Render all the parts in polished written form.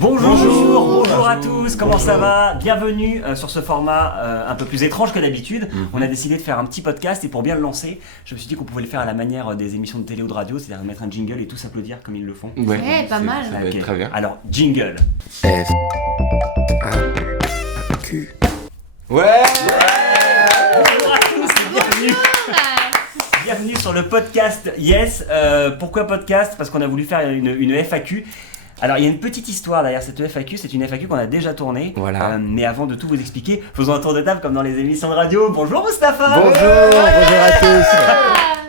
Bonjour à tous, comment ça va? Bienvenue sur ce format un peu plus étrange que d'habitude. On a décidé de faire un petit podcast et pour bien le lancer, je me suis dit qu'on pouvait le faire à la manière des émissions de télé ou de radio, c'est-à-dire mettre un jingle et tous applaudir comme ils le font. Ouais, pas mal. Ça va être très bien. Alors, jingle. F A Q. Ouais. Bonjour à tous et bienvenue. Bienvenue sur le podcast Yes. Pourquoi podcast? Parce qu'on a voulu faire une FAQ. Alors il y a une petite histoire derrière cette FAQ, c'est une FAQ qu'on a déjà tournée. Voilà. Mais avant de tout vous expliquer, faisons un tour de table comme dans les émissions de radio. Bonjour Mustapha. Bonjour à tous.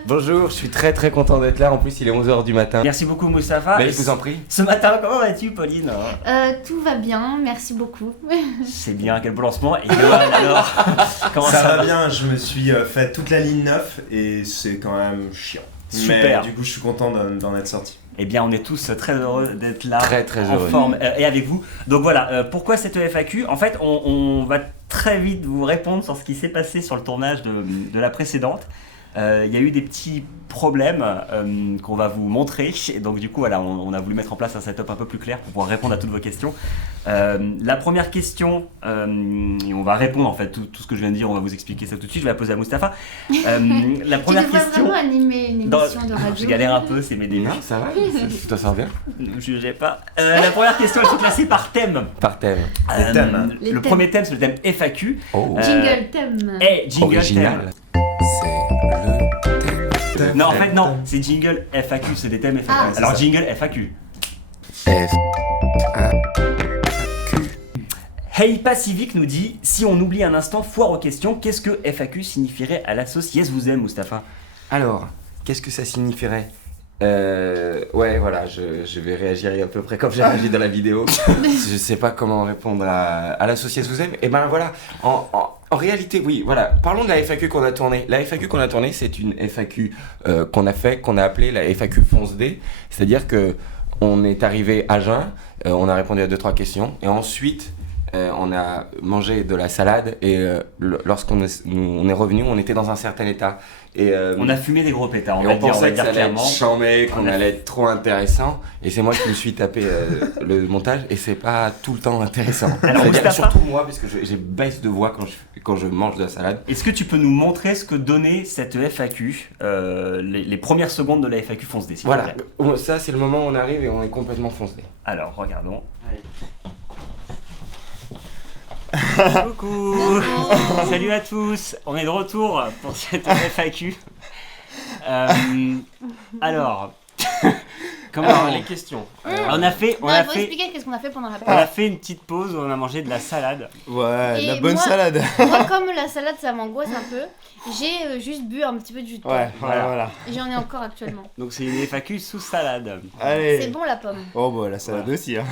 Bonjour, je suis très content d'être là. En plus, il est 11h du matin. Merci beaucoup Mustapha. Mais je vous en prie. Ce matin, comment vas-tu Pauline? Tout va bien, merci beaucoup. C'est bien, quel beau lancement. Et Johan alors? Comment ça va bien, je me suis fait toute la ligne 9 et c'est quand même chiant. Super. Mais du coup, je suis content d'en être sorti. Eh bien, on est tous très heureux d'être là, très en heureux. forme et avec vous. Donc voilà, pourquoi cette FAQ? En fait, on va très vite vous répondre sur ce qui s'est passé sur le tournage de la précédente. Il y a eu des petits problèmes qu'on va vous montrer. Et donc du coup, voilà, on a voulu mettre en place un setup un peu plus clair pour pouvoir répondre à toutes vos questions. La première question, et on va répondre en fait tout ce que je viens de dire, on va vous expliquer ça tout de suite. Je vais la poser à Mustapha. La première tu devrais question. vraiment animer une émission de radio. Je galère un peu, c'est mes débuts. Non, ça va. Tu t'en sors bien. Ne jugez pas. La première question, elle se classée par thème. Par thème. Les thèmes. Les Le thèmes. premier thème, c'est le thème FAQ. Oh. Jingle thème. Et jingle Original. thème. C'est le thème. Non, en fait, non, c'est jingle FAQ, c'est des thèmes FAQ. Ah, Alors, ça. jingle FAQ. F A Q. Hey Pacific nous dit si on oublie un instant foire aux questions, qu'est-ce que FAQ signifierait à la sauce Yes vous aime, Mustapha? Alors, qu'est-ce que ça signifierait? Ouais, voilà, je vais réagir à peu près comme j'ai réagi dans la vidéo. Je sais pas comment répondre à la société vous aime. Et ben voilà, en réalité, oui, voilà. Parlons de la FAQ qu'on a tournée. La FAQ qu'on a tournée, c'est une FAQ qu'on a appelée la FAQ Fonce D. C'est-à-dire que on est arrivé à jeun, on a répondu à 2-3 questions, et ensuite on a mangé de la salade, et lorsqu'on on est revenu, on était dans un certain état. Et, On a fumé des gros pétards, et on va on dire pensait que ça allait clairement. être chambé, qu'on On a- allait être trop intéressant, et c'est moi qui me suis tapé le montage, et c'est pas tout le temps intéressant. Alors, C'est-à-dire, Mustapha- surtout moi, parce que j'ai baisse de voix quand je mange de la salade. Est-ce que tu peux nous montrer ce que donnait cette FAQ, les premières secondes de la FAQ Fonce D, s'il te Voilà, plaît. ça c'est le moment où on arrive et on est complètement foncé. Alors, regardons. Coucou. Salut à tous, on est de retour pour cette FAQ. Alors, comment les questions. on a fait, Non, il faut expliquer qu'est-ce qu'on a fait pendant la on pause. a fait une petite pause où on a mangé de la salade. Ouais, Et la bonne moi- salade. Moi, comme la salade, ça m'angoisse un peu, j'ai juste bu un petit peu de jus de pomme. Ouais, Voilà. voilà. Et j'en ai encore actuellement. Donc c'est une FAQ sous salade. C'est Allez. bon la pomme. Oh bah la salade aussi, hein.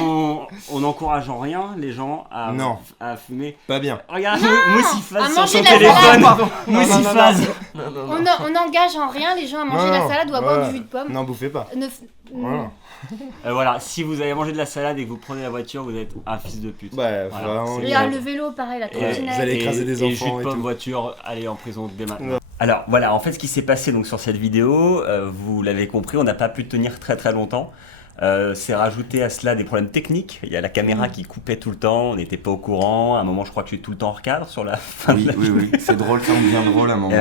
Donc, on n'encourage en rien les gens à, Non. à fumer. Pas bien. Regarde, à Moussifaz sur manger son de la téléphone. salade. Moussifaz. On n'engage en rien les gens à manger de la salade ou à boire du jus de pomme. N'en bouffez pas. Ne- Voilà. Voilà, si vous avez mangé de la salade et que vous prenez la voiture, vous êtes un fils de pute. Ouais, Voilà, vraiment. c'est Et le vélo, pareil, la Et- trottinette. vous allez écraser des et jus enfants de et pomme, tout. voiture, allez en prison dès maintenant. Ouais. Alors voilà, en fait ce qui s'est passé donc sur cette vidéo, vous l'avez compris, on n'a pas pu tenir très longtemps. C'est rajouté à cela des problèmes techniques. Il y a la caméra qui coupait tout le temps, on n'était pas au courant. À un moment, je crois que je suis tout le temps en recadre sur la fin de Oui, la oui, c'est drôle, ça me devient drôle à un moment.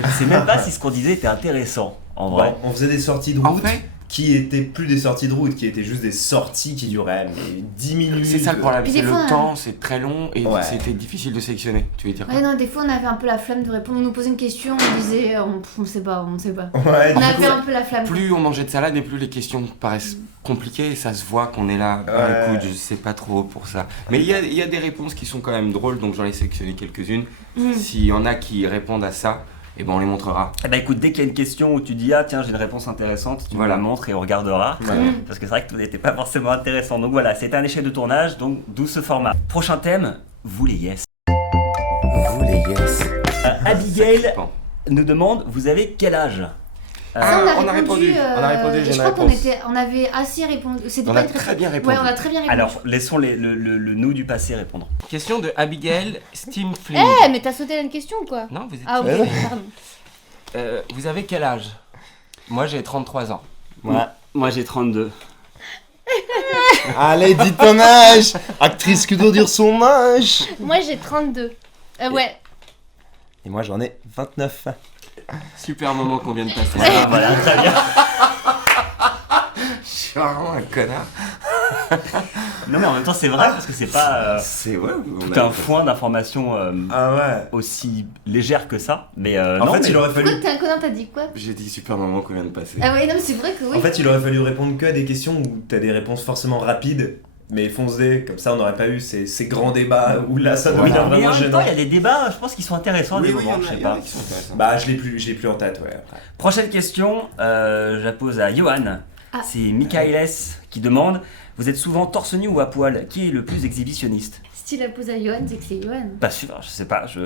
Je sais même pas si ce qu'on disait était intéressant, en vrai. On faisait des sorties de En route fait, qui étaient plus des sorties de route, qui étaient juste des sorties qui duraient mais 10 minutes. c'est ça le problème, Puis c'est des le fois, temps, c'est très long et Ouais. c'était difficile de sélectionner. Tu veux dire quoi? Ouais, non, des fois on avait un peu la flemme de répondre. On nous posait une question, on disait on sait pas, on sait pas. Ouais, On du avait coup, un peu la flemme. Plus on mangeait de salade et plus les questions paraissent compliquées et ça se voit qu'on est là. Bah, Ouais. écoute, je sais pas trop pour ça. Mais il y a des réponses qui sont quand même drôles, donc j'en ai sélectionné quelques-unes. Mm. S'il y en a qui répondent à ça, et ben on les montrera. Eh ben écoute, dès qu'il y a une question où tu dis ah tiens j'ai une réponse intéressante, tu Voilà. me la montres et on regardera. Ouais. Parce que c'est vrai que tout n'était pas forcément intéressant. Donc voilà, c'était un échec de tournage, donc d'où ce format. Prochain thème, vous les yes. Vous les yes. Abigail Bon. nous demande vous avez quel âge? Ça, on a répondu, j'ai une je crois qu'on réponse. on avait assez répondu. C'était On pas a une très bien répondu. Ouais, on a très bien répondu. Alors laissons le nous du passé répondre. Question de Abigail Steamfling. Eh, mais t'as sauté une question ou quoi? Non, vous êtes Ah, ok, Ouais. pardon. Vous avez quel âge? Moi j'ai 33 ans. Moi j'ai 32. Allez, dis ton âge. Actrice que doit dire son âge. Moi j'ai 32. Ouais. Et moi j'en ai 29. Super moment qu'on vient de passer. Ah, voilà, très bien. Je suis vraiment un connard. Non mais en même temps c'est vrai parce que c'est pas C'est ouais. tout un foin d'informations Ah ouais. aussi légère que ça. Mais En non, fait, mais il aurait Pourquoi fallu. t'es un connard, t'as dit quoi? J'ai dit super moment qu'on vient de passer. Ah ouais, non mais c'est vrai que oui. En fait, il aurait fallu répondre que à des questions où t'as des réponses forcément rapides, mais foncées. Comme ça, on n'aurait pas eu ces grands débats où là, ça devient mais en vraiment même temps gênant. il y a des débats, je pense qu'ils sont intéressants des moments, je sais pas. qui sont intéressants. Bah, je l'ai plus en tête, ouais. Après. Prochaine question, je la pose à Johan. Ah. C'est Michaeles qui demande: vous êtes souvent torse nu ou à poil? Qui est le plus exhibitionniste? Si tu la poses à Johan, c'est que c'est Johan. Pas sûr, je sais pas. Je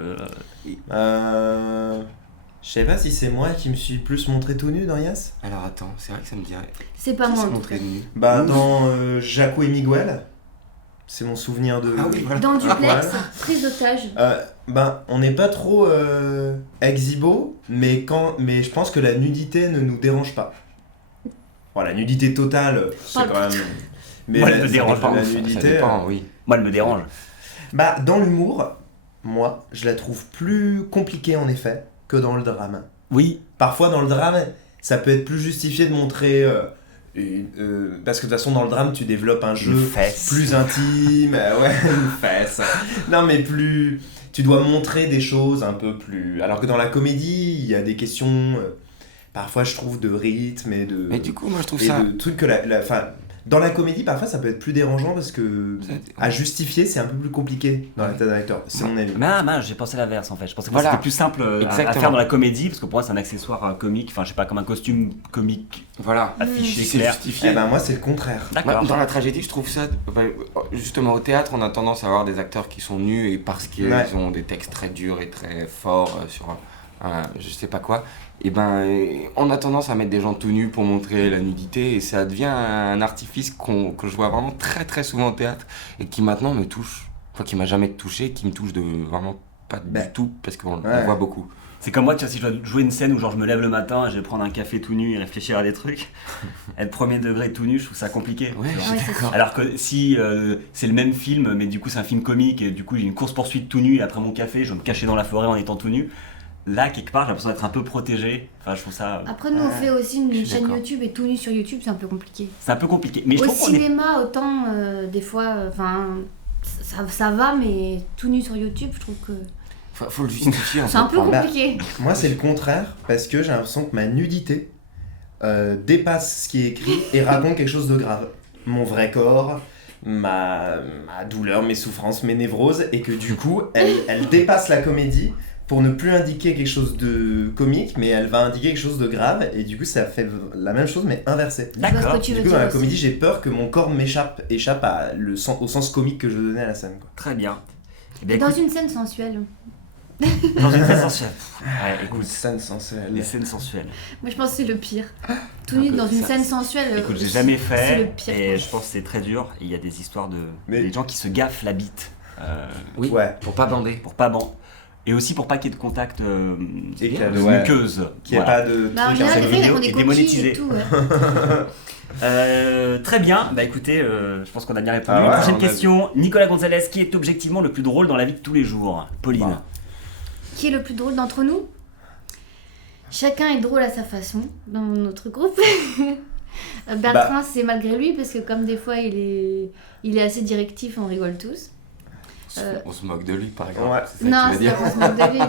sais pas si c'est moi qui me suis plus montré tout nu dans Yas. Alors attends, c'est vrai que ça me dirait. C'est pas Qui moi s'est en tout montré cas. nu Bah, dans Jaco et Miguel, c'est mon souvenir de. Ah oui, voilà. Dans Duplex, Voilà. prise d'otage. Ben, on n'est pas trop exhibo, mais je pense que la nudité ne nous dérange pas. Bon, la nudité totale, c'est Parle quand même. Mais Moi, la, elle me dérange Ça dépend, la ça nudité. dépend, oui. Moi, elle me dérange. Bah, dans l'humour, moi, je la trouve plus compliquée en effet que dans le drame. Oui, Parfois, dans le drame, ça peut être plus justifié de montrer. Parce que de toute façon, dans le drame, tu développes un jeu une fesse. plus intime, ouais, une fesse. Non, mais plus. Tu dois montrer des choses un peu plus. Alors que dans la comédie, il y a des questions. Parfois, je trouve de rythme et de. Mais du coup, moi je trouve et ça. de trucs que enfin, dans la comédie, parfois, ça peut être plus dérangeant parce que. À justifier, c'est un peu plus compliqué dans la tête d'un acteur. C'est mon avis. Mais j'ai pensé l'inverse en fait. Je pensais que Voilà. c'était plus simple à Exactement. faire dans la comédie parce que pour moi c'est un accessoire comique. Enfin, je sais pas, comme un costume comique Voilà. affiché, Si c'est clair. justifié. Eh ben, moi, c'est le contraire. D'accord. Dans la tragédie, je trouve ça. Justement, au théâtre, on a tendance à avoir des acteurs qui sont nus et parce qu'ils Ouais. ont des textes très durs et très forts sur je sais pas quoi. Et ben, on a tendance à mettre des gens tout nus pour montrer la nudité et ça devient un artifice que je vois vraiment très très souvent au théâtre et qui maintenant me touche. Enfin, qui m'a jamais touché, qui me touche de vraiment pas du Ben, tout parce qu'on ouais. on voit beaucoup. C'est comme moi, tu vois, si je dois jouer une scène où genre je me lève le matin, je vais prendre un café tout nu et réfléchir à des trucs, être premier degré tout nu, je trouve ça compliqué. Ouais, Tu vois. je suis Ouais, c'est d'accord. Alors que si c'est le même film, mais du coup c'est un film comique et du coup j'ai une course poursuite tout nu et après mon café, je vais me cacher dans la forêt en étant tout nu. Là, quelque part, j'ai l'impression d'être un peu protégé. Enfin, je trouve ça. Après, nous on fait aussi une suis chaîne d'accord. YouTube et tout nu sur YouTube, c'est un peu compliqué. C'est un peu compliqué. Mais je Au trouve qu'on est. cinéma, autant des fois, enfin, ça va, mais tout nu sur YouTube, je trouve que Faut le justifier en c'est un fait. peu Bah, compliqué. Moi, c'est le contraire, parce que j'ai l'impression que ma nudité dépasse ce qui est écrit et raconte quelque chose de grave. Mon vrai corps, ma douleur, mes souffrances, mes névroses, et que du coup, elle dépasse la comédie pour ne plus indiquer quelque chose de comique, mais elle va indiquer quelque chose de grave, et du coup, ça fait la même chose, mais inversé. Je vois ce D'accord. que tu Du veux coup, dans dire la comédie, aussi. j'ai peur que mon corps échappe au sens comique que je veux donner à la scène. Quoi. Très bien. Eh bien, Et dans écoute, une scène sensuelle. dans une scène sensuelle. Ouais, écoute, Scène sensuelle. les scènes sensuelles. Moi je pense que c'est le pire. Tout nu dans une ça- scène sensuelle. Écoute, j'ai jamais C'est le fait pire. et je pense que c'est très dur. Il y a des histoires de Mais- des gens qui se gaffent la bite Oui, Ouais. pour pas bander. pour pas ban et aussi pour pas qu'il y ait de contact Et qu'il y a de- ouais. muqueuse. Qu'il n'y ait Voilà. pas de Bah, en truc général, cette les filles, elles vidéo ont des est coquilles démonétisée. et tout. Ouais. Très bien, bah écoutez, je pense qu'on a bien répondu. Ah ouais, Prochaine on a- question, Nicolas Gonzalez, qui est objectivement le plus drôle dans la vie de tous les jours? Pauline. Bah. Qui est le plus drôle d'entre nous? Chacun est drôle à sa façon dans notre groupe. Bertrand, c'est malgré lui, parce que comme des fois il est assez directif, on rigole tous. On se moque de lui par exemple. Ouais. C'est ça Non, que tu c'est veux pas dire. qu'on se moque de lui.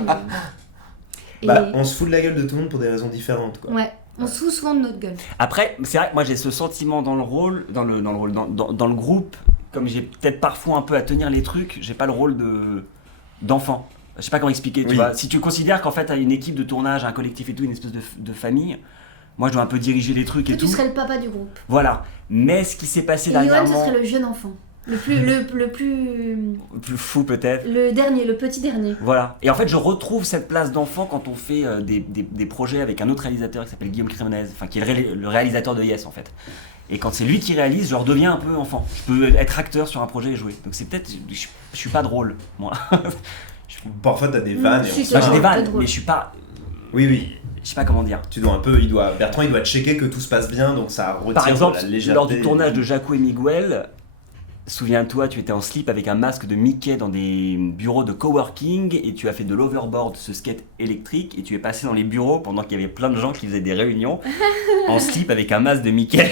Mais... Bah, on se fout de la gueule de tout le monde pour des raisons différentes. Quoi. Ouais, on se fout souvent de notre gueule. Après, c'est vrai que moi j'ai ce sentiment dans le rôle, dans le groupe, comme j'ai peut-être parfois un peu à tenir les trucs, j'ai pas le rôle d'enfant. Je sais pas comment expliquer, tu Oui. vois. Si tu considères qu'en fait, à une équipe de tournage, un collectif et tout, une espèce de famille, moi je dois un peu diriger les trucs et Toi, tu tout. serais le papa du groupe. Voilà. Mais ce qui s'est passé Et Johan, ce dernièrement, serait le jeune enfant. Le plus, plus fou peut-être. le dernier, le petit dernier. Voilà. Et en fait, je retrouve cette place d'enfant quand on fait des projets avec un autre réalisateur qui s'appelle Guillaume Crimonez, enfin qui est le réalisateur de Yes en fait. Et quand c'est lui qui réalise, je redeviens un peu enfant. Je peux être acteur sur un projet et jouer. Donc c'est peut-être, je suis pas drôle, moi. Parfois, t'as des vannes. Je Et suis on se Moi sûre. j'ai des un peu vannes, drôle. mais je suis pas, Oui, oui. je sais pas comment dire. Tu dois un peu, Bertrand, il doit checker que tout se passe bien, donc ça retire Par exemple, de la légèreté. lors du tournage de Jaco et Miguel, souviens-toi, tu étais en slip avec un masque de Mickey dans des bureaux de coworking et tu as fait de l'overboard, ce skate électrique, et tu es passé dans les bureaux pendant qu'il y avait plein de gens qui faisaient des réunions en slip avec un masque de Mickey.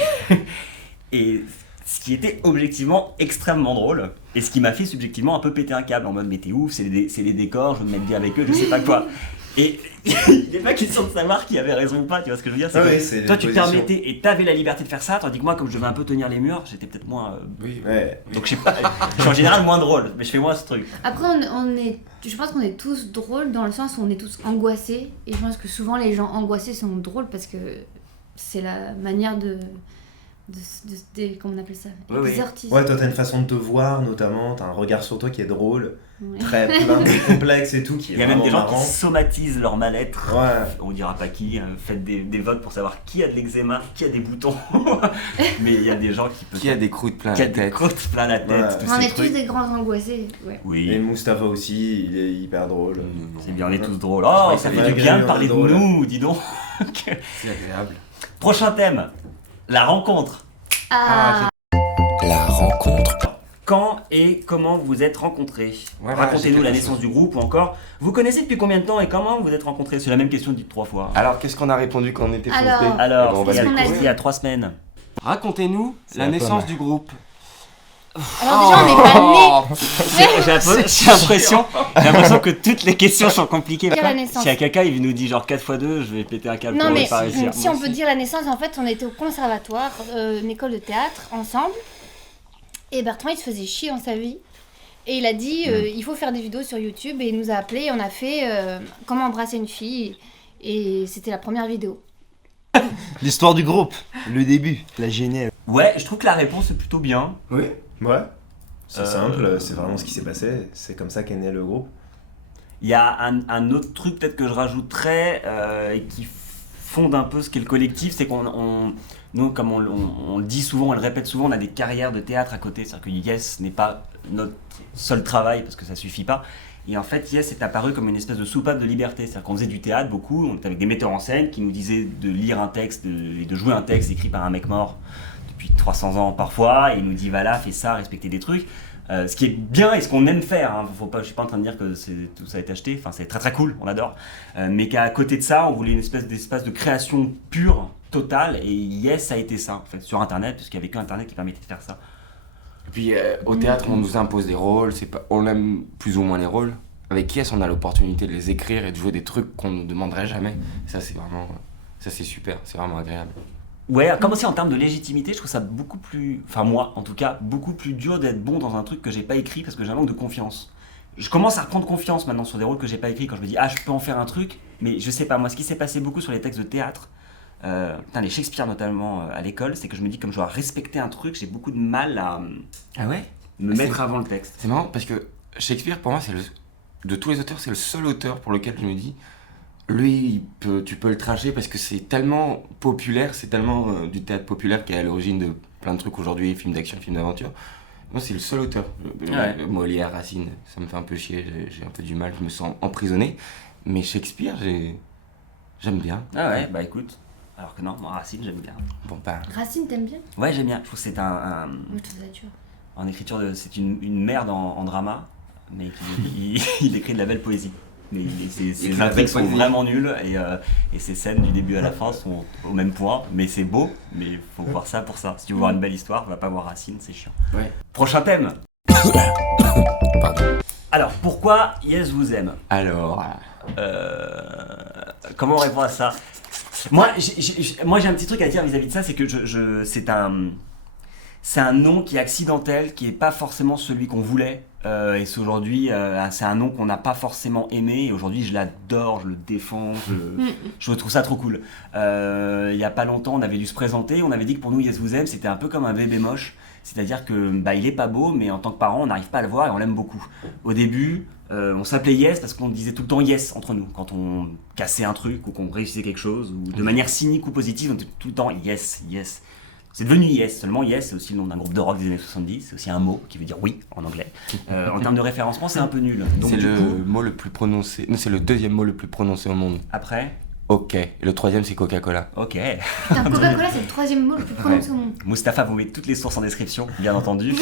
Et ce qui était objectivement extrêmement drôle et ce qui m'a fait subjectivement un peu péter un câble en mode mais t'es ouf, c'est les décors, je veux me mettre bien avec eux, je sais pas quoi. Et il n'est pas question de savoir qui avait raison ou pas, tu vois ce que je veux dire, c'est que toi tu te permettais et t'avais la liberté de faire ça, tandis que moi comme je devais un peu tenir les murs, j'étais peut-être moins... Oui, Ouais. Donc je sais pas, je suis en général moins drôle, mais je fais moins ce truc. Après, je pense qu'on est tous drôles dans le sens où on est tous angoissés. Et je pense que souvent les gens angoissés sont drôles parce que c'est la manière de comment on appelle ça, Oui. exorciser. Ouais, toi t'as une façon de te voir notamment, t'as un regard sur toi qui est drôle, Ouais. très plein de complexes et tout, qui est Il y a même vraiment des gens marrant. qui somatisent leur mal-être. Ouais. On dira pas qui, faites des votes pour savoir qui a de l'eczéma, qui a des boutons. Mais il y a des gens qui a des croûtes plein qui a la des tête. croûtes plein la tête, Ouais. tous On ces est tous trucs. des grands angoissés. Ouais. Et Oui, Mustapha aussi, il est hyper drôle. c'est bien, on est tous drôles. Je Oh, crois ça que fait c'est du bien de malgré parler de lui, on est drôle. nous, dis donc. C'est agréable. Prochain thème, la rencontre. Ah, La rencontre. Quand et comment vous vous êtes rencontrés? Voilà, Racontez-nous j'ai la quelque naissance chose. du groupe ou encore, vous connaissez depuis combien de temps et comment vous vous êtes rencontrés? C'est la même question dite 3 fois. Alors, qu'est-ce qu'on a répondu quand on était Alors, posté Alors, Eh ben, on va il y a- qu'est-ce qu'on a il y a 3 semaines. Racontez-nous C'est la un peu naissance mal. du groupe. alors déjà, on n'est pas nés. J'ai l'impression que toutes les questions sont compliquées. Dire la naissance. Si à quelqu'un il nous dit genre 4 x 2, je vais péter un câble Non, pour mais pas réussir. si on peut dire la naissance, en fait, on était au conservatoire, une école de théâtre, ensemble. Et Bertrand, il se faisait chier dans sa vie. Et il a dit, il faut faire des vidéos sur YouTube. Et il nous a appelés. On a fait comment embrasser une fille. Et c'était la première vidéo. L'histoire du groupe, le début, la genèse. Ouais, je trouve que la réponse est plutôt bien. Oui. Ouais. C'est Euh, simple, c'est vraiment ce qui s'est passé. C'est comme ça qu'est né le groupe. Il y a un autre truc peut-être que je rajouterais et qui fonde un peu ce qu'est le collectif, c'est nous, comme on le dit souvent, on le répète souvent, on a des carrières de théâtre à côté. C'est-à-dire que Yes n'est pas notre seul travail parce que ça suffit pas. Et en fait, Yes est apparu comme une espèce de soupape de liberté. C'est-à-dire qu'on faisait du théâtre beaucoup, on était avec des metteurs en scène qui nous disaient de lire un texte et de jouer un texte écrit par un mec mort depuis 300 ans parfois. Et il nous dit voilà, fais ça, respectez des trucs. Ce qui est bien et ce qu'on aime faire, hein. Je ne suis pas en train de dire que tout ça est acheté, enfin, c'est très très cool, on adore. Mais qu'à côté de ça, on voulait une espèce d'espace de création pure, totale, et Yes, ça a été ça, en fait, sur Internet, parce qu'il n'y avait que Internet qui permettait de faire ça. Et puis au théâtre, on nous impose des rôles, on aime plus ou moins les rôles. Avec Yes, on a l'opportunité de les écrire et de jouer des trucs qu'on ne nous demanderait jamais. Ça, c'est super, c'est vraiment agréable. Ouais, comme aussi en termes de légitimité, je trouve ça beaucoup plus, enfin moi en tout cas, beaucoup plus dur d'être bon dans un truc que j'ai pas écrit parce que j'ai un manque de confiance. Je commence à reprendre confiance maintenant sur des rôles que j'ai pas écrits quand je me dis ah je peux en faire un truc, mais je sais pas, moi ce qui s'est passé beaucoup sur les textes de théâtre, les Shakespeare notamment à l'école, c'est que je me dis comme je dois respecter un truc, j'ai beaucoup de mal à Ah ouais? me mettre avant le texte. C'est marrant parce que Shakespeare, pour moi, de tous les auteurs, c'est le seul auteur pour lequel je me dis, lui, tu peux le tracher parce que c'est tellement populaire, c'est tellement du théâtre populaire qui est à l'origine de plein de trucs aujourd'hui, films d'action, films d'aventure. Moi, c'est le seul auteur. Ouais. Molière, Racine, ça me fait un peu chier, j'ai un peu du mal, je me sens emprisonné. Mais Shakespeare, j'aime bien. Ah ouais, bah écoute, alors que non, moi Racine j'aime bien. Bon, pas. Racine, t'aimes bien? Ouais j'aime bien, je trouve que c'est Moi, je trouve ça dur. en écriture, c'est une merde en drama, mais il écrit de la belle poésie. Mais ses écrit de la intrigues belle sont poésie. vraiment nulles et ses scènes du début à la fin sont au même point, mais c'est beau, mais il faut voir ça pour ça. Si tu veux voir une belle histoire, va pas voir Racine, c'est chiant. Ouais. Prochain thème. Pardon. Alors, pourquoi Yes vous aime? Alors, Comment on répond à ça? Moi, j'ai un petit truc à dire vis-à-vis de ça, c'est que c'est un nom qui est accidentel, qui n'est pas forcément celui qu'on voulait. Et c'est aujourd'hui, c'est un nom qu'on n'a pas forcément aimé. Et aujourd'hui, je l'adore, je le défends, je trouve ça trop cool. Il n'y a pas longtemps, on avait dû se présenter. On avait dit que pour nous, Yes vous aime, c'était un peu comme un bébé moche. C'est-à-dire que il est pas beau, mais en tant que parent, on n'arrive pas à le voir et on l'aime beaucoup. Au début, on s'appelait Yes parce qu'on disait tout le temps Yes entre nous. Quand on cassait un truc ou qu'on réussissait quelque chose, ou de manière cynique ou positive, on était tout le temps Yes, Yes. C'est devenu Yes, seulement Yes, c'est aussi le nom d'un groupe de rock des années 70, c'est aussi un mot qui veut dire oui en anglais. En termes de référencement, c'est un peu nul. Donc, c'est du le coup, mot le plus prononcé. Non, c'est le deuxième mot le plus prononcé au monde. après, Ok. Le troisième, c'est Coca-Cola. Ok. Putain, Coca-Cola, c'est le troisième mot le plus prononcé au monde. Mustapha vous met toutes les sources en description, bien entendu.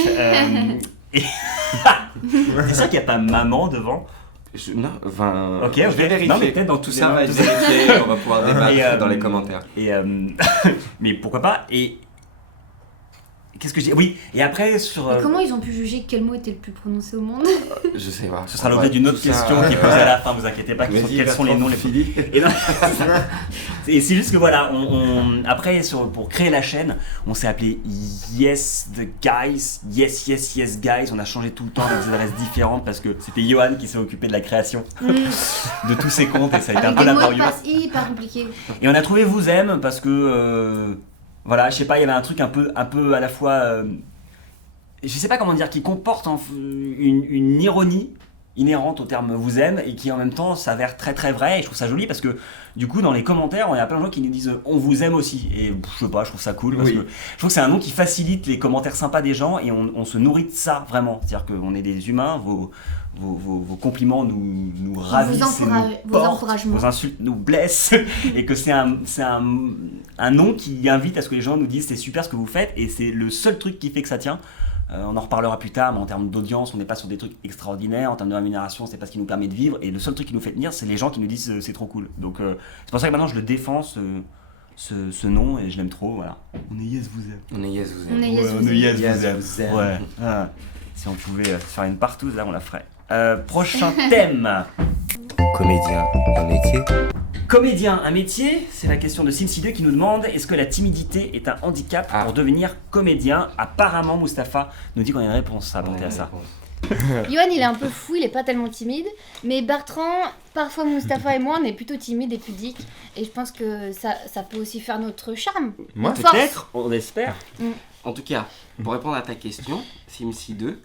Et... c'est sûr qu'il n'y a pas maman devant. Non, enfin. Ok, je vais ok. vérifier. Non, mais peut-être dans Tout ça va être vérifié. On va pouvoir débattre dans les commentaires. Et mais pourquoi pas. Et qu'est-ce que je dis? Oui. Et après sur. Et comment ils ont pu juger quel mot était le plus prononcé au monde? Je sais pas. Ce sera l'objet d'une autre question qui est posée à la fin. Vous inquiétez pas. Quels sont les noms les plus. Et, non, et c'est juste que voilà, après pour créer la chaîne, on s'est appelé Yes the Guys, Yes Guys. On a changé tout le temps avec des adresses différentes parce que c'était Johan qui s'est occupé de la création de tous ces comptes et ça a été un peu Avec des mots de laborieux. passe hyper compliqués. Et on a trouvé Vous aime parce que voilà, je sais pas, il y avait un truc un peu à la fois, je sais pas comment dire, qui comporte une ironie inhérente au terme vous aime et qui en même temps s'avère très très vrai et je trouve ça joli parce que du coup dans les commentaires il y a plein de gens qui nous disent on vous aime aussi et je sais pas, je trouve ça cool parce que je trouve que c'est un nom qui facilite les commentaires sympas des gens et on se nourrit de ça vraiment, c'est à dire qu'on est des humains, vos compliments nous ravissent, nous portent, vos insultes nous blessent et que c'est un nom qui invite à ce que les gens nous disent c'est super ce que vous faites et c'est le seul truc qui fait que ça tient. On en reparlera plus tard, mais en termes d'audience, on n'est pas sur des trucs extraordinaires. En termes de rémunération, c'est pas ce qui nous permet de vivre. Et le seul truc qui nous fait tenir, c'est les gens qui nous disent c'est trop cool. Donc c'est pour ça que maintenant je le défends, ce nom, et je l'aime trop. Voilà. On est Yes Vous aime. On est Yes Vous aime. On est Yes Ouais, Vous on est aime. Yes Vous aime. Ouais. Ah. Si on pouvait faire une partouze, là, on la ferait. Prochain thème. Comédien, un métier. Comédien, un métier? C'est la question de Simsi2 qui nous demande est-ce que la timidité est un handicap pour devenir comédien? Apparemment, Mustapha nous dit qu'on a une réponse à apporter à ça. Yohan il est un peu fou, il est pas tellement timide, mais Bertrand, parfois Mustapha et moi on est plutôt timides et pudiques et je pense que ça peut aussi faire notre charme. Moi, notre force. Peut-être, on espère. En tout cas, pour répondre à ta question, Simsi2,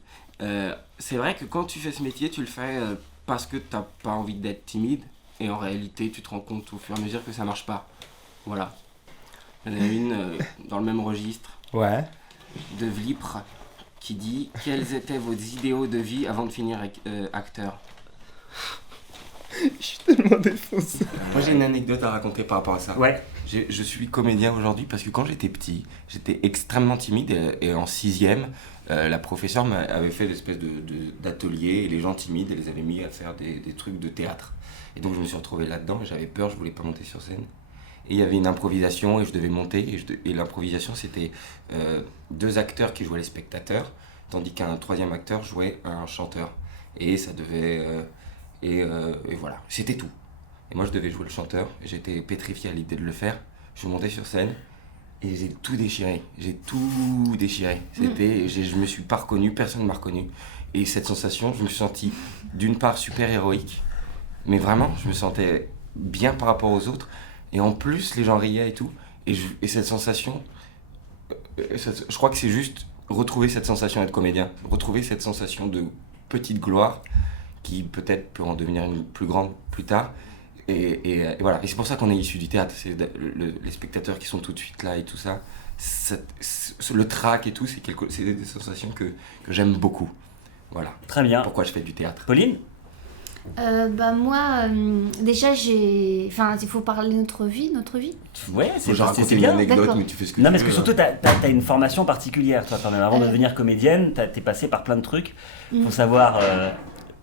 c'est vrai que quand tu fais ce métier, tu le fais parce que t'as pas envie d'être timide. Et en réalité, tu te rends compte au fur et à mesure que ça marche pas. Voilà. Il y en a une dans le même registre Ouais. de Vlipre qui dit quels étaient vos idéaux de vie avant de finir acteur. Je suis tellement défoncé. Moi j'ai une anecdote à raconter par rapport à ça. Ouais. Je suis comédien aujourd'hui parce que quand j'étais petit, j'étais extrêmement timide et en 6ème, la professeure avait fait l'espèce d'atelier et les gens timides, elle les avait mis à faire des trucs de théâtre. Et donc je me suis retrouvé là-dedans et j'avais peur, je voulais pas monter sur scène. Et il y avait une improvisation et je devais monter et l'improvisation c'était 2 acteurs qui jouaient les spectateurs, tandis qu'un 3e acteur jouait un chanteur. Et ça devait... et voilà, c'était tout. Et moi je devais jouer le chanteur, et j'étais pétrifié à l'idée de le faire. Je suis monté sur scène et j'ai tout déchiré. Je me suis pas reconnu, personne ne m'a reconnu. Et cette sensation, je me suis senti d'une part super héroïque, mais vraiment, je me sentais bien par rapport aux autres. Et en plus, les gens riaient et tout. Et cette sensation, je crois que c'est juste retrouver cette sensation d'être comédien. Retrouver cette sensation de petite gloire qui peut-être peut en devenir une plus grande plus tard. Et voilà. Et c'est pour ça qu'on est issu du théâtre. C'est les spectateurs qui sont tout de suite là et tout ça. Le trac et tout, c'est des sensations que j'aime beaucoup. Voilà. Très bien. Pourquoi je fais du théâtre. Pauline? Moi, déjà il faut parler de notre vie. Ouais, c'est raconter une bien. anecdote, d'accord. mais tu fais ce que Non, tu mais veux. parce que surtout, t'as une formation particulière, toi, quand même. Avant de Ouais. devenir comédienne, t'es passé par plein de trucs. Faut savoir,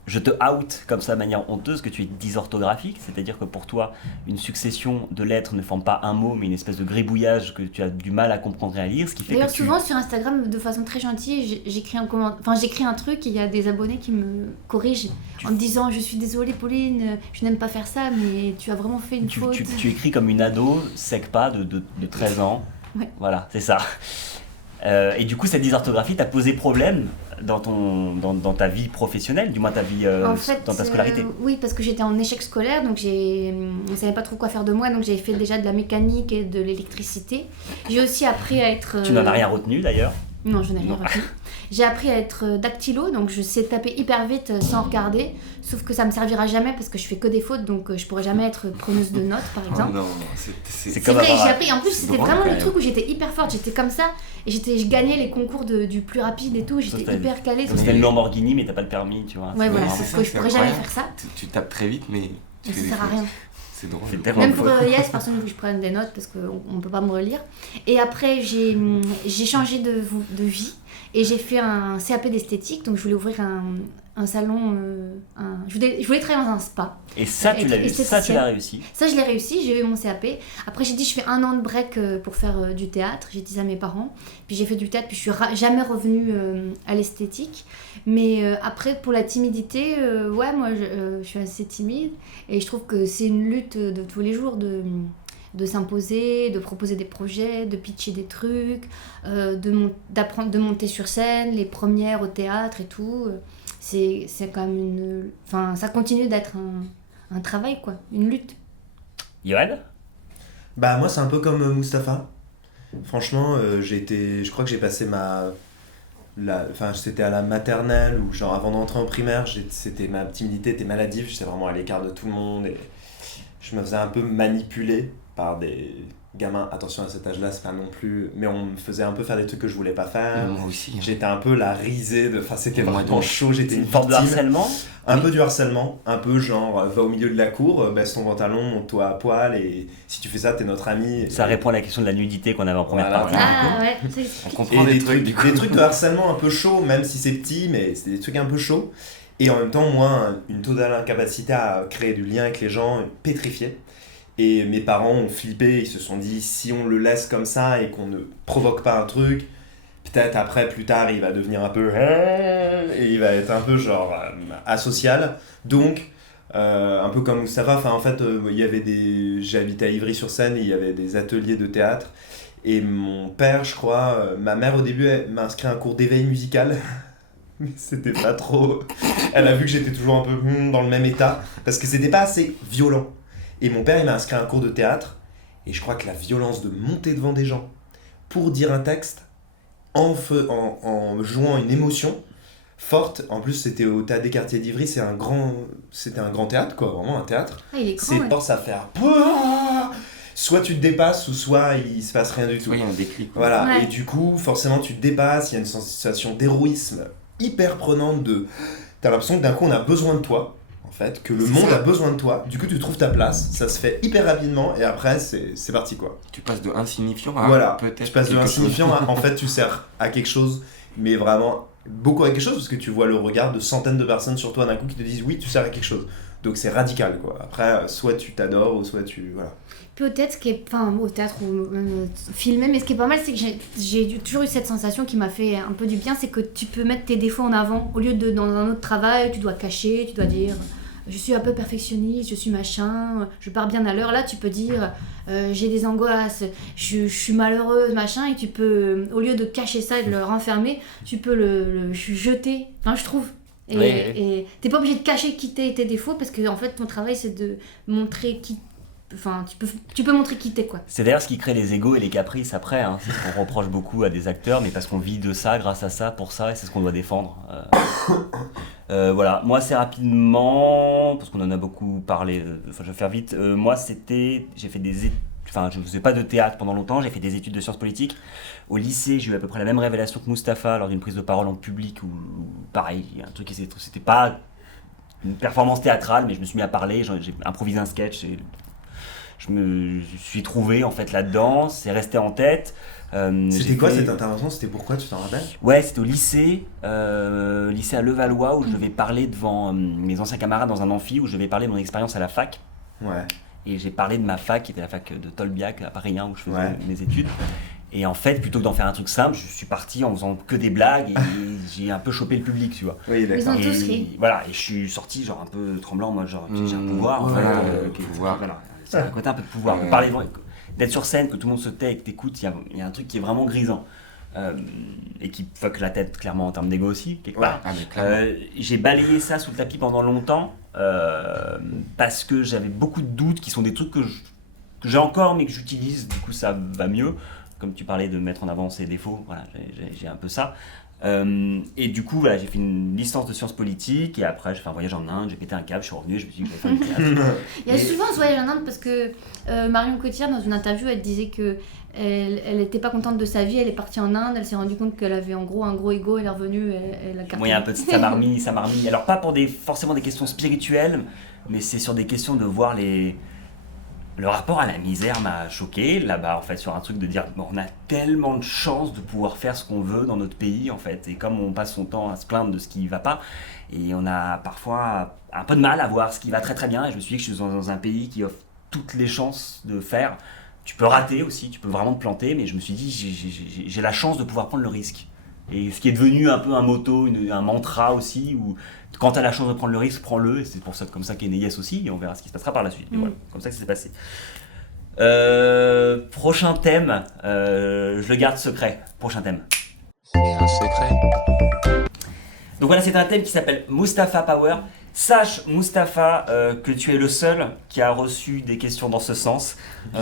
je te out comme ça de manière honteuse que tu es dysorthographique, c'est-à-dire que pour toi, une succession de lettres ne forme pas un mot, mais une espèce de gribouillage que tu as du mal à comprendre et à lire, ce qui fait D'ailleurs que souvent sur Instagram de façon très gentille j'écris un truc et il y a des abonnés qui me corrigent en me disant je suis désolée Pauline, je n'aime pas faire ça mais tu as vraiment fait une faute. tu écris comme une ado sec pas de 13 ans. Ouais. Voilà, c'est ça. Et du coup, cette dysorthographie t'a posé problème dans ta vie professionnelle, du moins ta vie En fait, dans ta scolarité. oui, parce que j'étais en échec scolaire, donc on savait pas trop quoi faire de moi, donc j'ai fait déjà de la mécanique et de l'électricité. J'ai aussi appris à être... Tu n'en as rien retenu d'ailleurs. Non, je n'ai rien Non. retenu. J'ai appris à être dactylo, donc je sais taper hyper vite sans regarder, sauf que ça me servira jamais parce que je fais que des fautes, donc je pourrais jamais être preneuse de notes, par exemple. Oh non, C'est C'est comme vrai, avoir- j'ai appris. En plus, c'est c'était drôle, vraiment quand le même. truc où j'étais hyper forte. J'étais comme ça et je gagnais les concours du plus rapide et tout. J'étais c'était- hyper calée. Donc, c'était le Lamborghini, mais t'as pas le permis, tu vois. Ouais, C'est voilà. vraiment- Sauf ça, que je c'est pourrais jamais incroyable. faire ça. Tu tapes très vite, mais tu Mais fais ça des sert à fautes. rien. C'est drôle. C'est tellement Même faux. pour Yes, personne ne veut que je prenne des notes parce qu'on ne peut pas me relire. Et après, j'ai changé de vie et j'ai fait un CAP d'esthétique. Donc, je voulais ouvrir un salon. Je voulais travailler dans un spa. Et ça, tu l'as eu, ça, tu l'as réussi. Ça, je l'ai réussi, j'ai eu mon CAP. Après, j'ai dit, je fais 1 an de break pour faire du théâtre. J'ai dit ça à mes parents. Puis j'ai fait du théâtre, puis je suis jamais revenue à l'esthétique. Mais après, pour la timidité, ouais, moi, je suis assez timide. Et je trouve que c'est une lutte de tous les jours de s'imposer, de proposer des projets, de pitcher des trucs, d'apprendre de monter sur scène, les premières au théâtre et tout. C'est quand même Enfin, ça continue d'être un travail, quoi, une lutte. Yoann ? Bah moi c'est un peu comme Mustapha. Franchement, je crois que j'ai passé enfin c'était à la maternelle ou genre avant d'entrer en primaire, ma timidité était maladive, j'étais vraiment à l'écart de tout le monde et je me faisais un peu manipuler par des gamins. Attention, à cet âge-là, c'est pas non plus, mais on me faisait un peu faire des trucs que je voulais pas faire. Moi aussi. J'étais un peu la risée enfin c'était Moi vraiment donc. chaud, j'étais Une une forme de victime. harcèlement ? Un Oui. peu du harcèlement, un peu genre va au milieu de la cour, baisse ton pantalon, monte-toi à poil et si tu fais ça, t'es notre ami. Ça répond à la question de la nudité qu'on avait en première Voilà. partie. Ah ouais, On Et comprend des trucs du coup. des trucs de harcèlement un peu chauds, même si c'est petit, mais c'est des trucs un peu chauds. Et en même temps, moi, une totale incapacité à créer du lien avec les gens, pétrifié. Et mes parents ont flippé, ils se sont dit, si on le laisse comme ça et qu'on ne provoque pas un truc, peut-être après, plus tard, il va devenir un peu... Et il va être un peu genre asocial. Donc, un peu comme Moustapha, enfin en fait, il y avait j'habitais à Ivry-sur-Seine, il y avait des ateliers de théâtre. Et mon père, je crois, ma mère au début, elle m'a inscrit à un cours d'éveil musical. Mais c'était pas trop... Elle a vu que j'étais toujours un peu dans le même état, parce que c'était pas assez violent. Et mon père, il m'a inscrit à un cours de théâtre, et je crois que la violence de monter devant des gens pour dire un texte, en jouant une émotion forte, en plus c'était au Théâtre des Quartiers d'Ivry, c'était un grand théâtre, quoi, vraiment un théâtre. Ah, il est grand, C'est ouais. force à faire... Soit tu te dépasses, ou soit il se passe rien du tout. Oui, il y a un déclic. Voilà, Ouais. et du coup, forcément, tu te dépasses, il y a une sensation d'héroïsme hyper prenante T'as l'impression que d'un coup, on a besoin de toi, en fait, que le C'est monde ça. a besoin de toi, du coup, tu trouves ta place, ça se fait hyper rapidement, et après, c'est parti, quoi. Tu passes de insignifiant à Voilà, peut-être. tu passes de quelque insignifiant chose. à, en fait, tu sers à quelque chose, mais vraiment beaucoup à quelque chose, parce que tu vois le regard de centaines de personnes sur toi d'un coup qui te disent, oui, tu sers à quelque chose. Donc c'est radical, quoi. Après, soit tu t'adores, ou soit tu... Voilà. Puis peut-être, enfin au théâtre ou même filmé, mais ce qui est pas mal, c'est que j'ai toujours eu cette sensation qui m'a fait un peu du bien, c'est que tu peux mettre tes défauts en avant. Au lieu de, dans un autre travail, tu dois cacher, tu dois dire je suis un peu perfectionniste, je suis machin, je pars bien à l'heure. Là, tu peux dire j'ai des angoisses, je suis malheureuse, machin, et tu peux, au lieu de cacher ça et de le renfermer, tu peux le jeter, enfin je trouve. Et, Oui. et t'es pas obligé de cacher qui t'es tes défauts, parce que en fait ton travail c'est de montrer qui. Enfin, tu peux montrer qui t'es, quoi. C'est d'ailleurs ce qui crée les égos et les caprices après. Hein. C'est ce qu'on reproche beaucoup à des acteurs, mais parce qu'on vit de ça, grâce à ça, pour ça, et c'est ce qu'on doit défendre. Voilà, moi c'est rapidement, parce qu'on en a beaucoup parlé, enfin je vais faire vite. Moi j'ai fait des études, enfin je ne faisais pas de théâtre pendant longtemps, j'ai fait des études de sciences politiques. Au lycée, j'ai eu à peu près la même révélation que Mustapha lors d'une prise de parole en public, où pareil, un truc qui c'était pas une performance théâtrale, mais je me suis mis à parler, j'ai improvisé un sketch et je me suis trouvé en fait là-dedans, c'est resté en tête. C'était quoi cette intervention? C'était pourquoi, tu t'en rappelles? Ouais, c'était au lycée à Levallois, où je devais parler devant mes anciens camarades dans un amphi, où je devais parler de mon expérience à la fac. Ouais. Et j'ai parlé de ma fac, qui était la fac de Tolbiac à Paris 1, où je faisais Ouais. mes études. Et en fait, plutôt que d'en faire un truc simple, je suis parti en faisant que des blagues et j'ai un peu chopé le public, tu vois. Oui, Ils ont d'accord. tous ri. Voilà, et je suis sorti genre un peu tremblant, moi genre j'ai un pouvoir, en fait, voilà, pouvoir. Voilà, c'est un côté un peu de pouvoir, de Ouais. parler, d'être sur scène, que tout le monde se tait et que t'écoutes, il y a un truc qui est vraiment grisant. Et qui fuck la tête clairement en termes d'ego aussi, quelque Ouais. part. Ah, mais clairement. J'ai balayé ça sous le tapis pendant longtemps parce que j'avais beaucoup de doutes qui sont des trucs que j'ai encore mais que j'utilise, du coup ça va mieux. Comme tu parlais de mettre en avant ses défauts, voilà, j'ai un peu ça. Et du coup, voilà, j'ai fait une licence de sciences politiques et après j'ai fait un voyage en Inde, j'ai pété un câble, je suis revenu, je me suis dit que j'allais faire du théâtre. Il y a souvent ce voyage en Inde parce que Marion Cotillard, dans une interview, elle disait que elle était pas contente de sa vie, elle est partie en Inde, elle s'est rendue compte qu'elle avait en gros un gros ego, elle est revenue, elle a Moi, il y a un peu de ça m'a remis. Alors pas pour forcément des questions spirituelles, mais c'est sur des questions de voir le rapport à la misère m'a choqué là-bas, en fait, sur un truc de dire bon, on a tellement de chance de pouvoir faire ce qu'on veut dans notre pays, en fait, et comme on passe son temps à se plaindre de ce qui va pas, et on a parfois un peu de mal à voir ce qui va très très bien, et je me suis dit que je suis dans un pays qui offre toutes les chances de faire. Tu peux rater aussi, tu peux vraiment te planter, mais je me suis dit j'ai la chance de pouvoir prendre le risque. Et ce qui est devenu un peu un motto, un mantra aussi, où quand tu as la chance de prendre le risque, prends-le, et c'est pour ça, comme ça qu'est né Yes aussi, et on verra ce qui se passera par la suite. Mais voilà, comme ça que ça s'est passé. Prochain thème, je le garde secret. Prochain thème. C'est un secret. Donc voilà, c'est un thème qui s'appelle Mustapha Power. Sache, Mustapha, que tu es le seul qui a reçu des questions dans ce sens.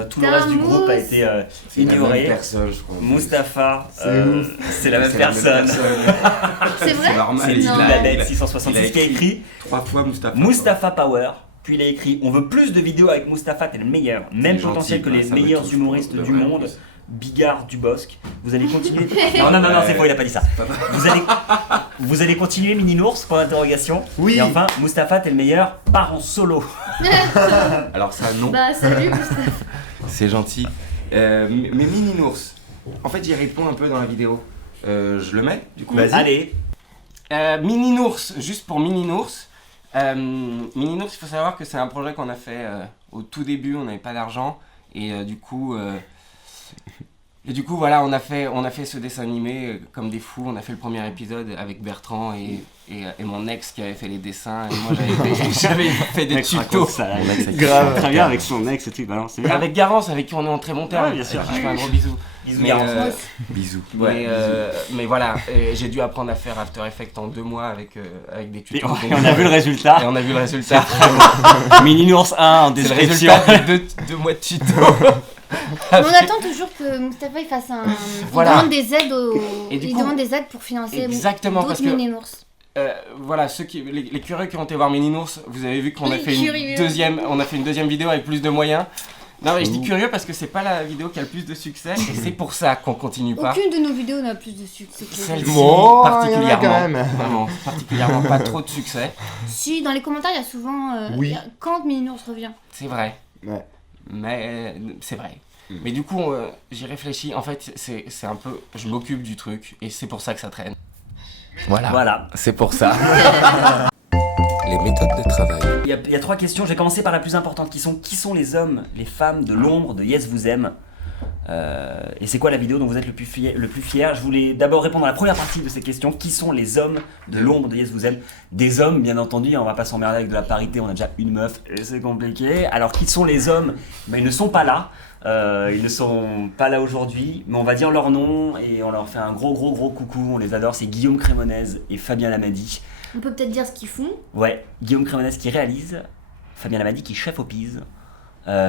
Tout le reste du groupe a été C'est la même ignoré. personne, je crois. Mustapha, C'est c'est la même personne. C'est vrai? C'est normal. C'est il Non. a- Lilabeth il a 666 qui a écrit 3 fois Mustapha. Mustapha Power. Puis il a écrit on veut plus de vidéos avec Mustapha, t'es le meilleur. Même C'est potentiel gentil, que les ça me meilleurs touche, humoristes de du vrai, monde. en plus. Bigard Dubosc. Vous allez continuer. Non, c'est faux, il a pas dit ça. Vous allez continuer Mini Nours pour l'interrogation. Oui. Et enfin, Mustapha, t'es le meilleur, part en solo. Alors ça, non. Bah, salut, Gustave. C'est gentil. Mais Mini Nours, en fait, j'y réponds un peu dans la vidéo. Je le mets, du coup. Vas-y. Allez, Mini Nours, juste pour Mini Nours. Mini Nours, il faut savoir que c'est un projet qu'on a fait au tout début, on n'avait pas d'argent. Et du coup, voilà, on a fait ce dessin animé comme des fous. On a fait le premier épisode avec Bertrand et mon ex qui avait fait les dessins. Et moi, j'avais fait des tutos. Grave. Très bien avec son ex et tout. Balance, c'est bien. Avec Garance, avec qui on est en très bon terme. Ouais, bien sûr. Je fais un gros bisou. Bisous, Mais, Garance. bisous. Ouais, Mais voilà, j'ai dû apprendre à faire After Effects en 2 mois avec des Et tutos. donc- on a vu le et résultat. on a vu le résultat. Mini Nours 1 en C'est le description. résultat de 2 mois de tuto. On attend toujours que Mustapha il fasse un. Voilà. Il demande des aides Et du il coup- demande des aides pour financer Exactement, parce d'autres que- mini-nours. Voilà, les curieux qui ont été voir Mini Nours, vous avez vu qu'on a Les fait curieux. on a fait une deuxième vidéo avec plus de moyens. Non mais je dis curieux parce que c'est pas la vidéo qui a le plus de succès et c'est pour ça qu'on continue pas. Aucune de nos vidéos n'a plus de succès que les Celle-ci autres. Bon, particulièrement. il y en a quand même. Vraiment, particulièrement pas trop de succès. Si, dans les commentaires, il y a souvent. Oui. Quand Mini-nours revient. C'est vrai. Ouais. Mais c'est vrai. Mm. Mais du coup, j'y réfléchis. En fait, c'est un peu. Je m'occupe du truc et c'est pour ça que ça traîne. Voilà. C'est pour ça. Les méthodes de travail. Il y a 3 questions. Je vais commencer par la plus importante qui sont les hommes, les femmes de l'ombre de Yes Vous Aime. Et c'est quoi la vidéo dont vous êtes le plus fier? Je voulais d'abord répondre à la première partie de ces questions. Qui sont les hommes de l'ombre de Yes Vous Aime? Des hommes, bien entendu, on va pas s'emmerder avec de la parité, on a déjà une meuf et c'est compliqué. Alors qui sont les hommes? Ils ne sont pas là. Ils ne sont pas là aujourd'hui, mais on va dire leur nom et on leur fait un gros coucou, on les adore. C'est Guillaume Crémonez et Fabien Lamadi. On peut peut-être dire ce qu'ils font. Ouais, Guillaume Crémonez qui réalise, Fabien Lamadi qui chef au Pise,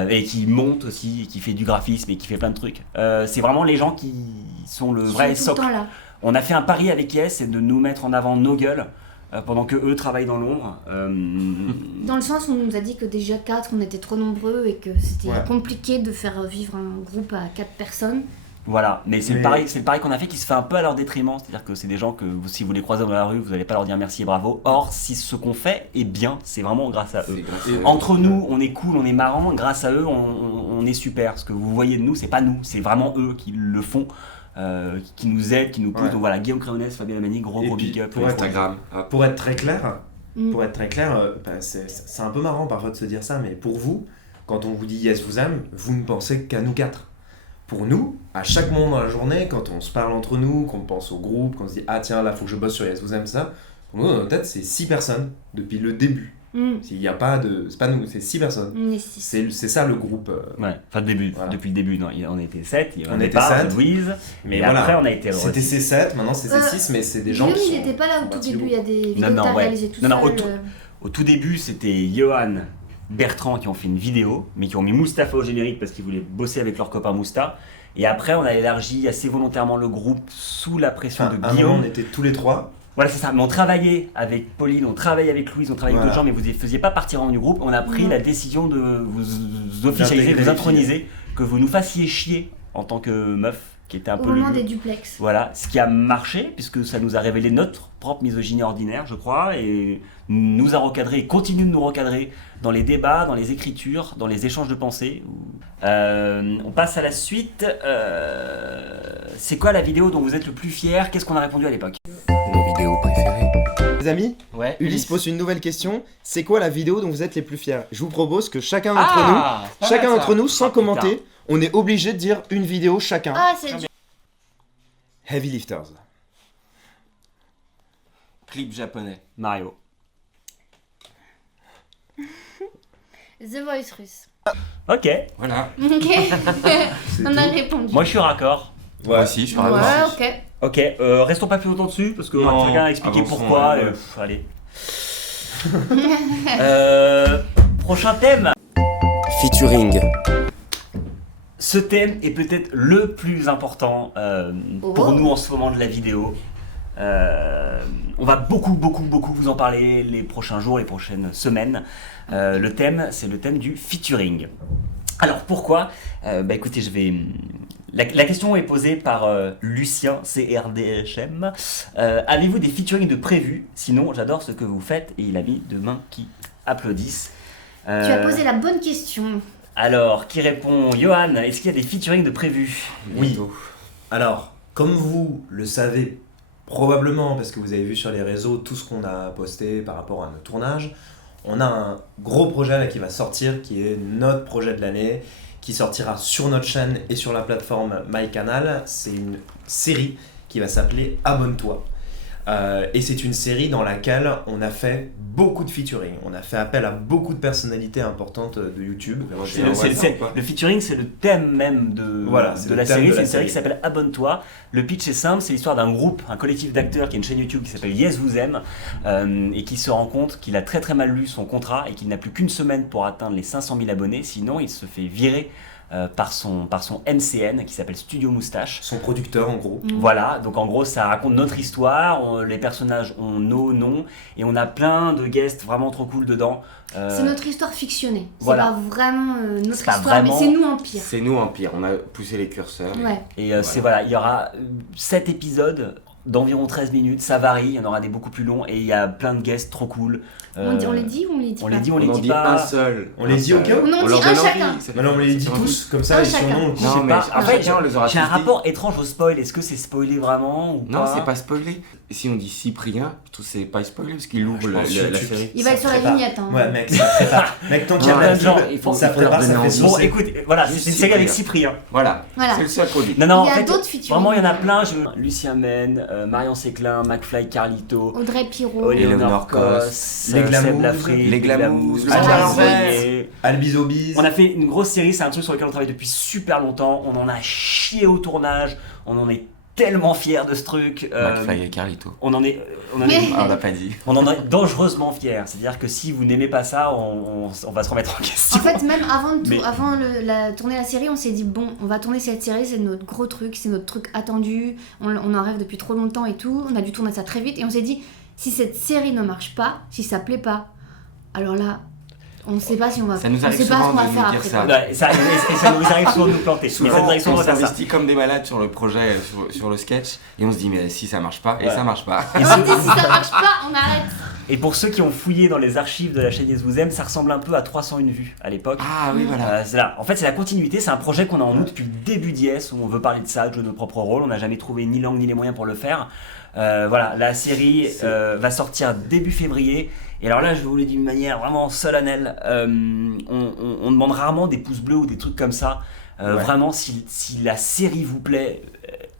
et qui monte aussi, et qui fait du graphisme et qui fait plein de trucs. C'est vraiment les gens qui sont le Ils vrai sont tout le socle. temps là. On a fait un pari avec Yes, c'est de nous mettre en avant nos gueules, pendant que eux travaillent dans l'ombre. Dans le sens où on nous a dit que déjà 4, on était trop nombreux et que c'était Ouais. compliqué de faire vivre un groupe à 4 personnes. Voilà, mais c'est Mais- le pari qu'on a fait qui se fait un peu à leur détriment, c'est-à-dire que c'est des gens que si vous les croisez dans la rue, vous n'allez pas leur dire merci et bravo. Or, si ce qu'on fait est bien, c'est vraiment grâce à eux. Entre nous, on est cool, on est marrant, grâce à eux, on est super. Ce que vous voyez de nous, c'est pas nous, c'est vraiment eux qui le font, qui nous aident, qui nous poussent. Ouais. Donc voilà, Guillaume Crémonez, Fabien Lamani, gros Et gros puis, big up. pour être- Instagram. Pour être très clair, Mm. c'est un peu marrant parfois de se dire ça, mais pour vous, quand on vous dit Yes Vous Aime, vous ne pensez qu'à nous 4. Pour nous, à chaque moment dans la journée, quand on se parle entre nous, qu'on pense au groupe, qu'on se dit ah tiens là faut que je bosse sur Yes Vous Aime ça, pour nous dans notre tête c'est 6 personnes depuis le début. S'il n'y a pas de, c'est pas nous, c'est 6 personnes. On est 6. C'est ça le groupe. Ouais, enfin début, Voilà. depuis le début, non, on était 7, On on était était pas, 7. Louise, Mais et voilà. après on a été C'était ces 7, maintenant c'est ces Euh, 6, mais c'est des gens Guillaume, qui il sont n'était pas là au tout partis début, du il y a des vidéos Non, que t'as ouais. réalisées tout Non, non, seul. Au tout début, c'était Johan, Bertrand qui ont fait une vidéo, mais qui ont mis Mustapha au générique parce qu'ils voulaient bosser avec leur copain Mousta. Et après, on a élargi assez volontairement le groupe sous la pression Enfin, de à un moment, Guillaume. on était tous les 3. Voilà, c'est ça. Mais on travaillait avec Pauline, on travaillait avec Louise, on travaillait avec Voilà. d'autres gens, mais vous ne faisiez pas partie vraiment du groupe. On a pris Non. la décision de vous officialiser, D'intégrer vous introniser, que vous nous fassiez chier en tant que meuf, qui était un Au peu moment le- des duplex. Voilà, ce qui a marché, puisque ça nous a révélé notre propre misogynie ordinaire, je crois, et nous a recadré, et continue de nous recadrer dans les débats, dans les écritures, dans les échanges de pensées. On passe à la suite. C'est quoi la vidéo dont vous êtes le plus fier? Qu'est-ce qu'on a répondu à l'époque? Nos vidéos préférées. Les amis, Ouais. Ulysse pose une nouvelle question. C'est quoi la vidéo dont vous êtes les plus fiers? Je vous propose que chacun d'entre nous, sans commenter, on est obligé de dire une vidéo chacun. Ah, c'est dur. Heavy Lifters. Clip japonais. Mario. The Voice russe. Ok, Voilà. Ok. On a répondu. moi je suis raccord. Moi aussi, je suis Ouais, raccord. ok. Ok, restons pas plus longtemps dessus, parce que Non, chacun a expliqué avançons, pourquoi. ouais. Allez. Prochain thème. Featuring. Ce thème est peut-être le plus important pour Oh. nous en ce moment de la vidéo. On va beaucoup vous en parler les prochains jours, les prochaines semaines. Le thème, c'est le thème du featuring. Alors pourquoi écoutez, la question est posée par Lucien, CRDHM. Avez-vous des featuring de prévus? Sinon, j'adore ce que vous faites. Et il a mis deux mains qui applaudissent. Tu as posé la bonne question. Alors, qui répond? Johan, est-ce qu'il y a des featuring de prévus? Oui. Bientôt. Alors, comme vous le savez probablement, parce que vous avez vu sur les réseaux tout ce qu'on a posté par rapport à nos tournages, on a un gros projet là qui va sortir, qui est notre projet de l'année, qui sortira sur notre chaîne et sur la plateforme MyCanal. C'est une série qui va s'appeler Abonne-toi. Et c'est une série dans laquelle on a fait beaucoup de featuring. On a fait appel à beaucoup de personnalités importantes de YouTube. Le featuring, c'est le thème même de, Voilà, c'est de le la thème série. de C'est la une série série. qui s'appelle Abonne-toi. Le pitch est simple, c'est l'histoire d'un groupe, un collectif d'acteurs qui a une chaîne YouTube qui s'appelle Yes Vous Aime et qui se rend compte qu'il a très mal lu son contrat et qu'il n'a plus qu'une semaine pour atteindre les 500 000 abonnés. Sinon, il se fait virer par son MCN qui s'appelle Studio Moustache. Son producteur en gros. Voilà, donc en gros ça raconte notre histoire, les personnages ont nos noms et on a plein de guests vraiment trop cool dedans. C'est notre histoire fictionnée. C'est voilà. pas vraiment notre C'est pas histoire, vraiment- mais c'est nous en pire. C'est nous Empire, on a poussé les curseurs. Ouais. Et c'est voilà, il y aura 7 épisodes d'environ 13 minutes, ça varie, il y en aura des beaucoup plus longs et il y a plein de guests trop cool. On les dit ou on les dit on pas les dit, on On les en dit dit pas. un seul. On les dit au cas où On en dit leur un donne envie, chacun. ça fait- Maintenant on les dit ça fait envie. tous, comme ça Un les chacun. surnoms on le Je sais Non, mais pas. En fait, chacun, on les aura j'ai un tous dit. rapport étrange au spoil. Est-ce que c'est spoilé vraiment ou Non, pas? c'est pas spoilé. Si on dit Cyprien, je trouve que c'est pas spoilé parce qu'il ouvre je pense la que tu- série. Il va Ça être sur la prépare. vignette. Hein. Ouais mec, ça prépare. Mec, tant qu'il y a Non, plein mais de genre, gens, il faut ça leur prépare, donner ça fait envie. Bon, saucer. écoute, voilà, Juste c'est une série avec Cyprien. Cyprien. Voilà, Voilà. c'est le seul qu'on dit. Non, non, Il y en a fait, d'autres featuring. vraiment, il y en a plein. Lucien Men, Marion Séclin, McFly Carlito, Audrey Pirot. Eleonore Eleonore Cos, Les Seb Glamouz, Lafrite, les Glamouz, le Ah, Sarah oui. Zé. Albizobiz. On a fait une grosse série, c'est un truc sur lequel on travaille depuis super longtemps. On en a chié au tournage, on en est tellement fiers de ce truc. McFly et Carlito. On en est, Mais- Ah, on l'a pas dit. on en est dangereusement fiers. C'est-à-dire que si vous n'aimez pas ça, on va se remettre en question. En fait, même avant, Mais- avant tourner la série, on s'est dit bon, on va tourner cette série, c'est notre gros truc, c'est notre truc attendu, on en rêve depuis trop longtemps et tout. On a dû tourner ça très vite et on s'est dit si cette série ne marche pas, si ça plaît pas, alors là, on ne sait pas si on va, Ça nous on arrive sait pas ce souvent qu'on va de faire nous dire après. ça. quoi. Ouais, ça nous arrive souvent de nous planter. Mais ça Souvent, nous arrive souvent on de faire ça. s'investit comme des malades sur le projet, sur le sketch, et on se dit, mais si ça marche pas, et Ouais. ça marche pas. Et on se dit si ça marche pas, on arrête. Et pour ceux qui ont fouillé dans les archives de la chaîne Yes Vous Aime, ça ressemble un peu à 301 vues à l'époque. Ah oui, voilà. C'est là. En fait, c'est la continuité. C'est un projet qu'on a en nous depuis le début d'Yes, où on veut parler de ça, de jouer notre propre rôle. On n'a jamais trouvé ni l'angle ni les moyens pour le faire. Voilà, la série va sortir début février. Et alors là, je vous le dis d'une manière vraiment solennelle. On demande rarement des pouces bleus ou des trucs comme ça. Ouais. Vraiment, si la série vous plaît,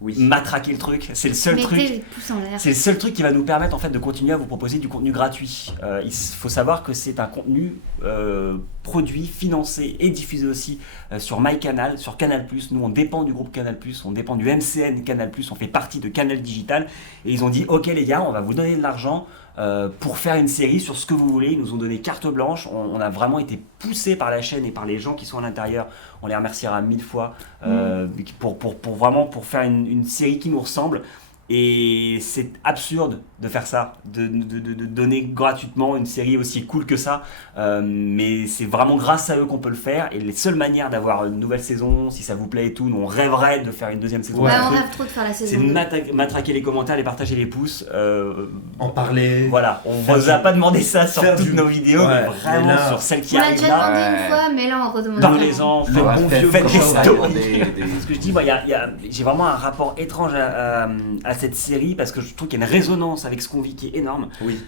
Oui. matraquez le truc. C'est le seul Mettez truc. les pouces en l'air. C'est le seul truc qui va nous permettre en fait de continuer à vous proposer du contenu gratuit. Il faut savoir que c'est un contenu produit, financé et diffusé aussi sur MyCanal, sur Canal+. Nous on dépend du groupe Canal+, on dépend du MCN Canal+, on fait partie de Canal Digital et ils ont dit ok les gars, on va vous donner de l'argent pour faire une série sur ce que vous voulez. Ils nous ont donné carte blanche. On a vraiment été poussé par la chaîne et par les gens qui sont à l'intérieur. On les remerciera 1000 fois pour vraiment pour faire une série qui nous ressemble. Et c'est absurde de faire ça, de donner gratuitement une série aussi cool que ça. Mais c'est vraiment grâce à eux qu'on peut le faire. Et les seules manières d'avoir une nouvelle saison, si ça vous plaît et tout, nous on rêverait de faire une deuxième saison. Ouais, on rêve trop de faire la saison. C'est de matraquer les commentaires, les partager les pouces. En parler. Voilà, on vous a pas demandé ça sur toutes nos vidéos, mais vraiment mais là, sur celles qui On l'a arrivent déjà là. demandé une fois, mais là on redemande. Parlez-en, Le bon vieux faites des quand stories. des- Ce que je dis, moi, j'ai vraiment un rapport étrange à cette série parce que je trouve qu'il y a une résonance avec ce qu'on vit qui est énorme. Oui.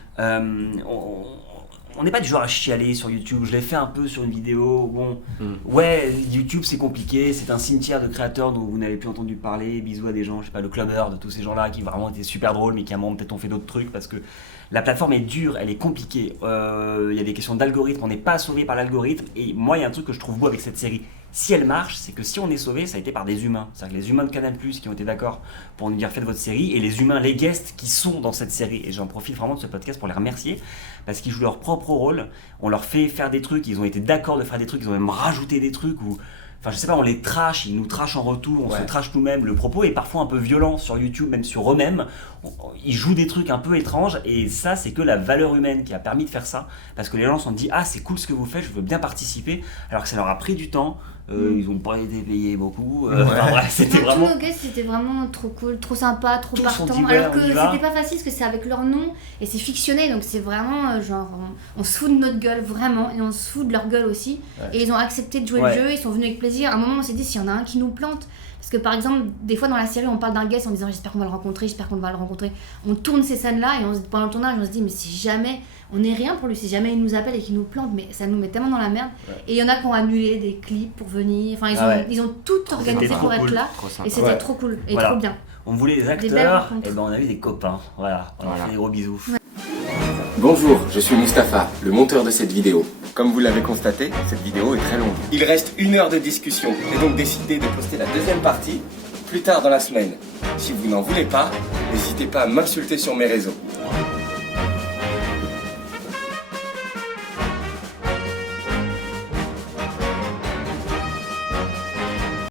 On n'est pas du genre à chialer sur YouTube. Je l'ai fait un peu sur une vidéo. Bon, ouais, YouTube c'est compliqué. C'est un cimetière de créateurs dont vous n'avez plus entendu parler. Bisous à des gens, je sais pas, le Clubber, de tous ces gens-là qui vraiment étaient super drôles, mais qui à un moment peut-être ont fait d'autres trucs parce que la plateforme est dure, elle est compliquée. Il y a des questions d'algorithme. On n'est pas sauvé par l'algorithme. Et moi, il y a un truc que je trouve beau avec cette série. Si elle marche, c'est que si on est sauvé, ça a été par des humains. C'est-à-dire que les humains de Canal+, qui ont été d'accord pour nous dire faites votre série, et les humains, les guests qui sont dans cette série. Et j'en profite vraiment de ce podcast pour les remercier, parce qu'ils jouent leur propre rôle. On leur fait faire des trucs, ils ont été d'accord de faire des trucs, ils ont même rajouté des trucs où... Enfin, je sais pas, on les trash, ils nous trashent en retour, on se trash nous-mêmes. Le propos est parfois un peu violent sur YouTube, même sur eux-mêmes. Ils jouent des trucs un peu étranges, et ça, c'est que la valeur humaine qui a permis de faire ça. Parce que les gens se sont dit, ah, c'est cool ce que vous faites, je veux bien participer. Alors que ça leur a pris du temps. Ils n'ont pas été payés beaucoup. Enfin, bref, c'était Non, vraiment. tous nos guests c'était vraiment trop cool, trop sympa, trop Tous sont partant. dit, ouais, Alors que on y va. c'était pas facile parce que c'est avec leur nom et c'est fictionné, donc c'est vraiment genre on se fout de notre gueule vraiment et on se fout de leur gueule aussi. Et ils ont accepté de jouer le jeu, ils sont venus avec plaisir. À un moment on s'est dit s'il y en a un qui nous plante. Parce que par exemple, des fois dans la série, on parle d'un guest en disant j'espère qu'on va le rencontrer, j'espère qu'on va le rencontrer. On tourne ces scènes-là et pendant le tournage, on se dit mais si jamais on n'est rien pour lui, si jamais il nous appelle et qu'il nous plante, mais ça nous met tellement dans la merde. Et il y en a qui ont annulé des clips pour venir. Enfin, ils ont tout organisé C'était pour trop être cool, là. trop sympa. Et c'était trop cool et Voilà. trop bien. On voulait des belles acteurs, rencontres. et ben on a eu des copains. Voilà, on leur fait des gros bisous. Bonjour, je suis Mustapha, le monteur de cette vidéo. Comme vous l'avez constaté, cette vidéo est très longue. Il reste 1 heure de discussion. J'ai donc décidé de poster la deuxième partie plus tard dans la semaine. Si vous n'en voulez pas, n'hésitez pas à m'insulter sur mes réseaux.